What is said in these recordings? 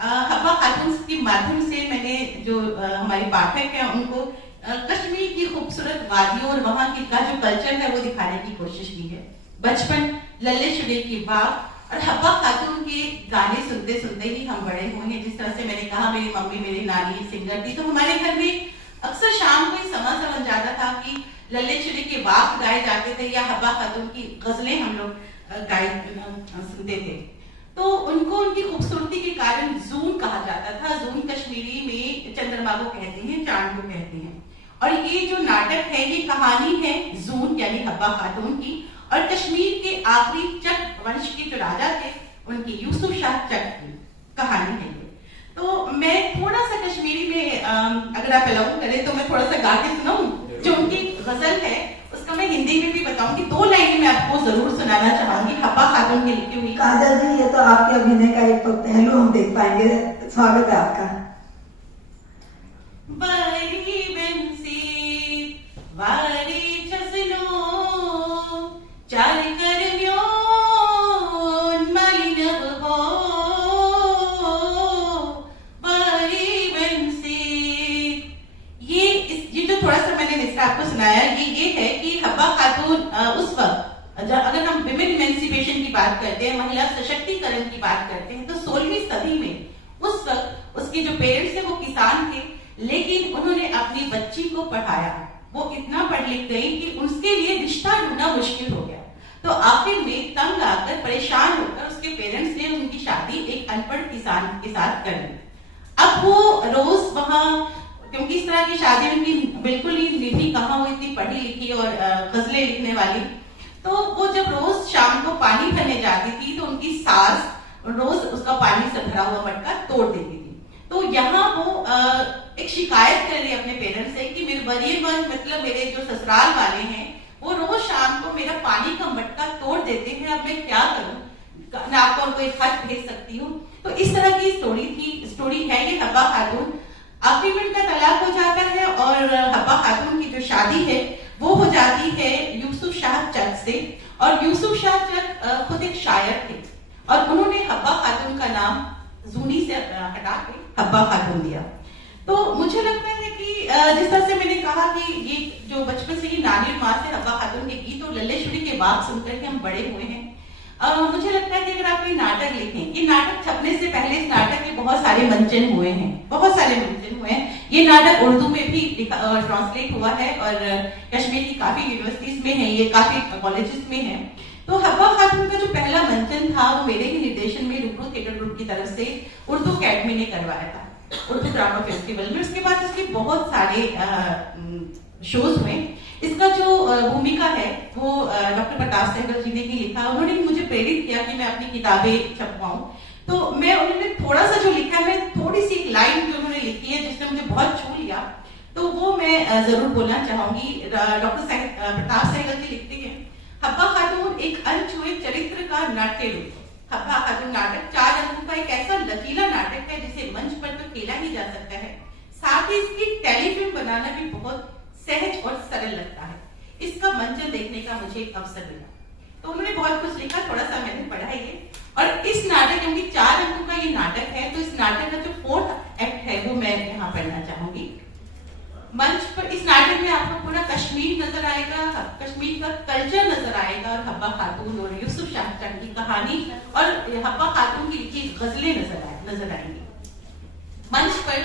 हब्बा खातून के माध्यम से मैंने जो हमारे पाठक हैं उनको कश्मीर की खूबसूरत वादियों और वहाँ की का जो कल्चर है वो दिखाने की कोशिश की है। बचपन लल्ले चुड़े की बात और हब्बा खातून के गाने सुनते सुनते ही हम बड़े हुए हैं। जिस तरह से मैंने कहा मेरी मम्मी मेरी नानी सिंगर थी, तो हमारे घर में अक्सर शाम को समा सा बन जाता था कि लल्ले चुड़े के बाप गाए जाते थे या हब्बा खातून की गजलें हम लोग गाए सुनते थे। तो उनको उनकी खूबसूरती के कारण जून कहा जाता था। जून कश्मीरी में चंद्रमा को कहते हैं, चांद को कहते हैं। और ये जो नाटक है ये कहानी है जून यानी हब्बा खातून की और कश्मीर के आखिरी चक वंश के जो राजा थे उनकी यूसुफ शाह चक की कहानी है ये। तो मैं थोड़ा सा कश्मीरी में अगर आप अलाउ करें तो मैं थोड़ा सा गा के सुनाऊं। जो उनकी गजल है उसका मैं हिंदी में भी बताऊंगी। 2 लाइन में आपको जरूर सुनाना चाहूंगी हब्बा खातून की लिखी हुई। काजल जी, ये तो आपके अभिनय का एक तो पहलू हम देख पाएंगे। स्वागत है आपका। वारी चसनो चार करम्यो मालिनव हो वारी बंसी। ये जो थोड़ा सा मैंने इसका आपको सुनाया ये है कि हब्बा खातून उस वक्त अगर हम विमेन इमेंसिपेशन की बात करते हैं, महिला सशक्तिकरण की बात करते हैं, तो 16वीं सदी में उस वक्त उसके जो पेरेंट्स थे वो किसान थे, लेकिन उन्होंने अपनी बच्ची को पढ़ाया। वो इतना पढ़ लिख गई कि उसके लिए रिश्ता ढूंढना मुश्किल हो गया। तो आखिर में तंग आकर परेशान होकर उसके पेरेंट्स ने उनकी शादी एक अनपढ़ किसान के साथ कर दी। अब वो रोज वहां, क्योंकि इस तरह की शादी उनकी बिल्कुल ही निभी कहाँ हुई थी पढ़ी लिखी और गजलें लिखने वाली, तो वो जब रोज शाम को पानी भरने जाती थी तो उनकी सास रोज उसका पानी से भरा हुआ मटका तोड़ देती थी। तो यहाँ वो एक शिकायत कर रही अपने पेरेंट्स से कि मेरे वरीयगंज मतलब मेरे जो ससुराल वाले हैं वो रोज शाम को मेरा पानी का मटका तोड़ देते हैं, अब मैं क्या करूं, मैं आपको उनको एक खत भेज सकती हूँ। तो इस तरह की स्टोरी है ये हब्बा खातून। आखिरी में उनका तलाक हो जाता है और हब्बा खातून की जो शादी है वो हो जाती है यूसुफ शाह चक से। और यूसुफ शाह चक खुद एक शायर थे और उन्होंने हब्बा खातून का नाम जूनी से हटा के हब्बा खातून दिया। तो मुझे लगता है कि जिस तरह से मैंने कहा कि ये जो बचपन से ही नानी और माँ से हब्बा खातून के गीत और लल्ले चुड़ी के बात सुनकर के हम बड़े हुए हैं। मुझे लगता है कि अगर आप कोई नाटक लिखें, ये नाटक छपने से पहले इस नाटक के बहुत सारे मंचन हुए हैं, बहुत सारे मंचन हुए हैं। ये नाटक उर्दू में भी ट्रांसलेट हुआ है और कश्मीर की काफी यूनिवर्सिटीज में है, ये काफी कॉलेजेस में है। तो हब्बा खातून का जो पहला मंचन था वो मेरे ही निर्देशन में रूबरू थिएटर ग्रुप की तरफ से उर्दू अकेडमी ने करवाया था, उर्दू ड्रामा फेस्टिवल में। उसके बाद इसके बहुत सारे शोज हुए। इसका जो भूमिका है वो डॉक्टर प्रताप सहगल जी ने ही लिखा। उन्होंने मुझे प्रेरित किया कि मैं अपनी किताबें छपवाऊं। तो मैं उन्होंने थोड़ा सा जो लिखा है, मैं थोड़ी सी एक लाइन जो उन्होंने लिखी है जिसने मुझे बहुत छू लिया, तो वो मैं जरूर बोलना चाहूंगी। डॉक्टर प्रताप सहगल जी लिखते हैं, हब्बा खातून एक अनछुए चरित्र का नाट्य रूप। हब्बा खातून नाटक 4 अंकों का एक ऐसा लचीला नाटक है जिसे मंच पर तो खेला ही जा सकता है, साथ ही इसकी टेलीफिल्म बनाना भी बहुत सहज और सरल लगता है। इसका मंचन देखने का मुझे अवसर मिला। तो उन्होंने बहुत कुछ लिखा, थोड़ा सा मैंने पढ़ा है। और इस नाटक, क्योंकि 4 अंकों का ये नाटक है, तो इस नाटक का जो 4th एक्ट है वो मैं यहाँ पढ़ना चाहूंगी। मंच पर इस नाटक में आपको पूरा कश्मीर नजर आएगा, कश्मीर का कल्चर नजर आएगा और हब्बा खातून और यूसुफ शाह चक की कहानी और हब्बा खातून की लिखी गजलें नजर आएंगी। मंच पर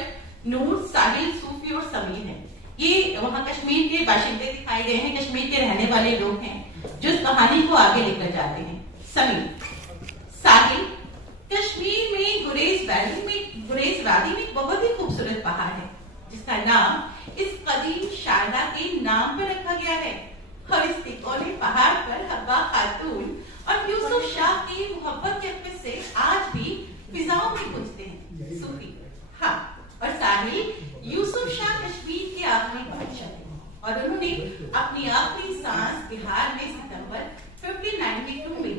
नूर, साहिल, सूफी और समीर है। ये वहाँ कश्मीर के बाशिंदे दिखाए गए हैं, कश्मीर के रहने वाले लोग हैं जो इस कहानी को आगे लेकर जाते हैं। समीर, साहिल कश्मीर में गुरेज वैली में बहुत ही खूबसूरत पहाड़ है जिसका नाम इस कदीम शारदा के नाम पर रखा गया है। और इस तिकोने पहाड़ पर हब्बा खातून और यूसुफ शाह की मोहब्बत के अक्स से आज भी फिजाओं में गूंजते हैं सूफी। हाँ, और साहिल यूसुफ शाह कश्मीर के आखिरी बादशाह थे और उन्होंने अपनी आखिरी सांस बिहार में सितंबर 1592 में ली।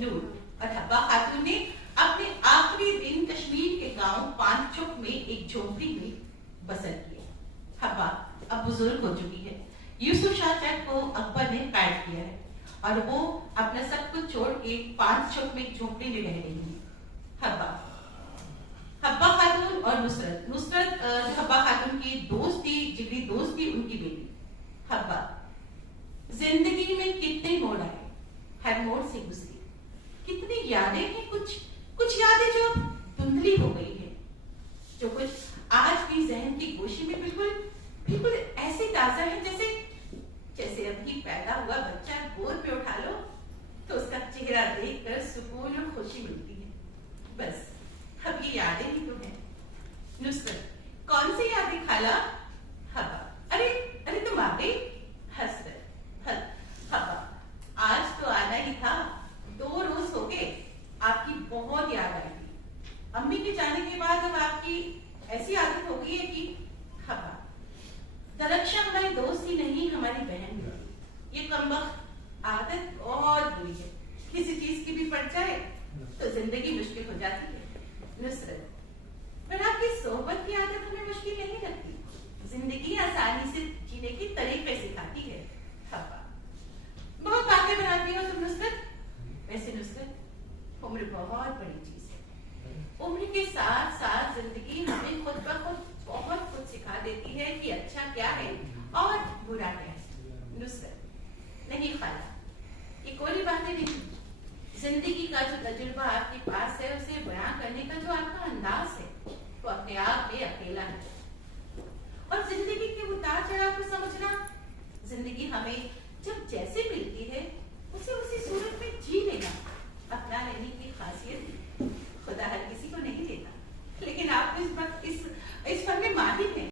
नूर और हब्बा खातून ने अपने आखिरी दिन कश्मीर के गांव पांचचुक में एक झोपड़ी में बसर किया। हब्बा अब बुजुर्ग हो चुकी है। यूसुफ शाह चक को अकबर ने कैद किया है और वो अपना सब कुछ छोड़ के पांचचुक में एक झोपड़ी में रह रही है। नुसरत नुसरत जो हब्बा खातून की दोस्त थी, जिगरी दोस्त थी, उनकी बेटी हब्बा। जिंदगी में कितने मोड़ आए, हर मोड़ से गुजरी, कितनी यादें हैं, कुछ यादें जो धुंधली हो गई है, जो कुछ आज भी जहन की गोशी में बिल्कुल ऐसी ताजा है जैसे अभी पैदा हुआ बच्चा गोद पे उठा लो तो उसका चेहरा देखकर सुकून और खुशी मिलती है। बस अब ये यादें ही तो है। नुसरत, कौन सी यादें खाला? हब्बा, अरे तुम आ गई? हब्बा, आज तो आना ही था, 2 रोज हो गए, आपकी बहुत याद आई थी। अम्मी के जाने के बाद अब आपकी ऐसी आदत हो गई है कि हब्बा, दरक्षा हमारी दोस्त ही नहीं, हमारी बहन भी। ये कमबख्त आदत बहुत बुरी है, किसी चीज की भी पड़ जाए तो जिंदगी मुश्किल हो जाती है। नुसरत, पर आपकी सोहबत की आदत हमें मुश्किल नहीं लगती, जिंदगी आसानी से जीने की तरीके सिखाती है। हब्बा, बहुत बातें बनाती हो तुम नुसरत। वैसे नुसरत, उम्र बहुत बड़ी चीज है, उम्र के साथ साथ जिंदगी हमें खुद ब खुद बहुत कुछ सिखा देती है कि अच्छा क्या है और बुरा क्या है। नुसरत, नहीं खाला, ये कोई बातें नहीं, जिंदगी का जो तजुर्बा आपके पास है उसे बयां करने का जो आपका अंदाज है वो अपने आप में अकेला है। और जिंदगी के उतार चढ़ाव को समझना, जिंदगी हमें जब जैसे